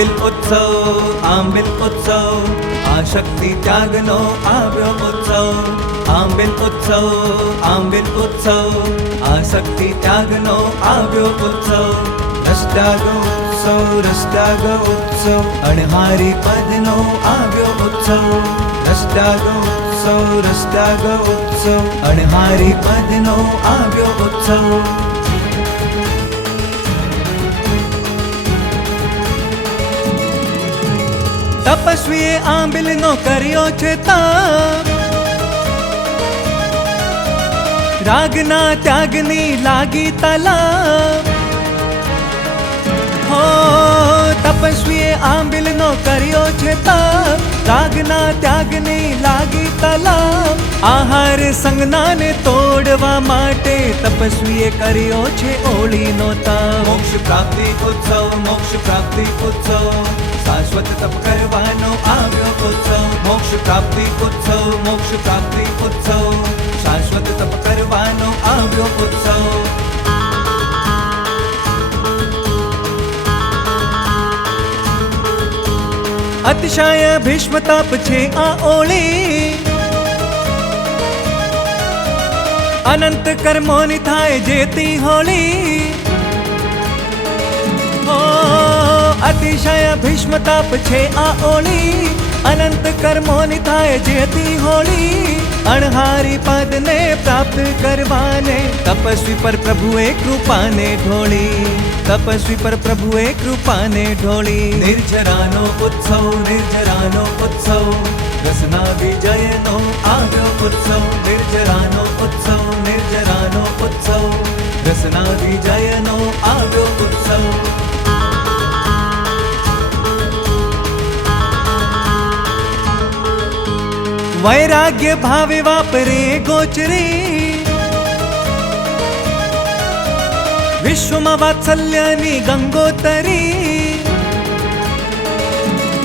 આંબિલ ઉત્સવ આ શક્તિ ત્યાગનો આવ્યો ઉત્સવ આંબિલ ઉત્સવ આ શક્તિ ત્યાગનો આવ્યો ઉત્સવ રસડાગ ઉત્સવ અણહારી પદનો આવ્યો ઉત્સવ રસડાગ ઉત્સવ અણહારી પદનો આવ્યો ઉત્સવ તપસ્વીએ આંબિલનો કર્યો છે તાપ રાગના ત્યાગની લાગી તલાપ હો તપસ્વીએ આંબિલનો કર્યો છે તાપ રાગના ત્યાગની લાગી તલાપ આહાર સંજ્ઞાને તોડવા માટે તપસ્વીએ કર્યો છે ઓળીનો તાપ મોક્ષ પ્રાપ્તિ ઉત્સવ શાશ્વત તપ કરવાનો આવ્યો ઉત્સવ મોક્ષ પ્રાપ્તિ ઉત્સવ શાશ્વત તપ કરવાનો આવ્યો ઉત્સવ અતિશય ભીષ્મ તપ છે આ ઓળી અનંત કર્મોની થાય જેતી હોળી અતિશય ભીષ્મ તપ છે આ ઓળી અનંત કર્મોની થાય જેતી હોળી અણહારી પદને પ્રાપ્ત કરવાને તપસ્વી પર પ્રભુએ કૃપાને ઢોળી નિર્જરાનો ઉત્સવ રસના વિજયનો આવ્યો ઉત્સવ નિર્જરાનો ઉત્સવ રસના વિજયનો આવ્યો ઉત્સવ વૈરાગ્ય ભાવે વાપરે ગોચરી વિશ્વમાં વાત્સલ્યની ગંગોતરી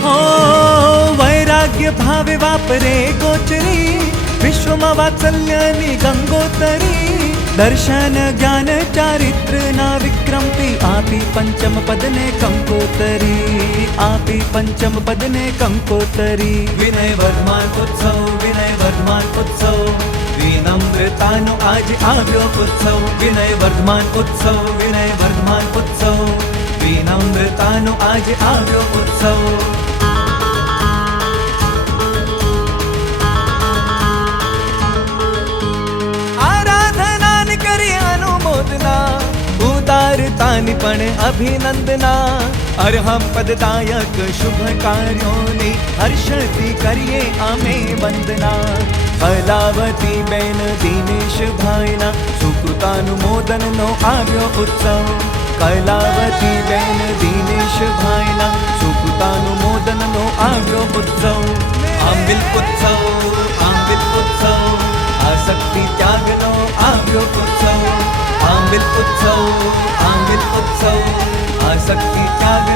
હો વૈરાગ્ય ભાવે વાપરે ગોચરી વિશ્વમાં વાત્સલ્યની ગંગોતરી દર્શન જ્ઞાન ચારિત્રના વિક્રમથી આપી પંચમ પદને કંકોતરી વિનય વર્ધમાન ઉત્સવ વિનમ્રતાનો આજ આવ્યો ઉત્સવ વિનય વર્ધમાન ઉત્સવ વિનમ્રતાનો આજ આવ્યો ઉત્સવ ઉદારતાની પણ અભિનંદના અર્હમ પદદાયક શુભ કાર્યોની હર્ષથી કરીએ અમે વંદના કલાવતી બેન દિનેશ ભાઈના સુકૃતાનુમોદનનો આવ્યો ઉત્સવ કલાવતી બેન દિનેશ ભાઈના સુકૃતાનુમોદનનો આવ્યો ઉત્સવ આંબિલ ઉત્સવ આ શક્તિ ત્યાગનો આવ્યો ઉત્સવ આંબિલ ઉત્સવ આ શક્તિ ત્યાગ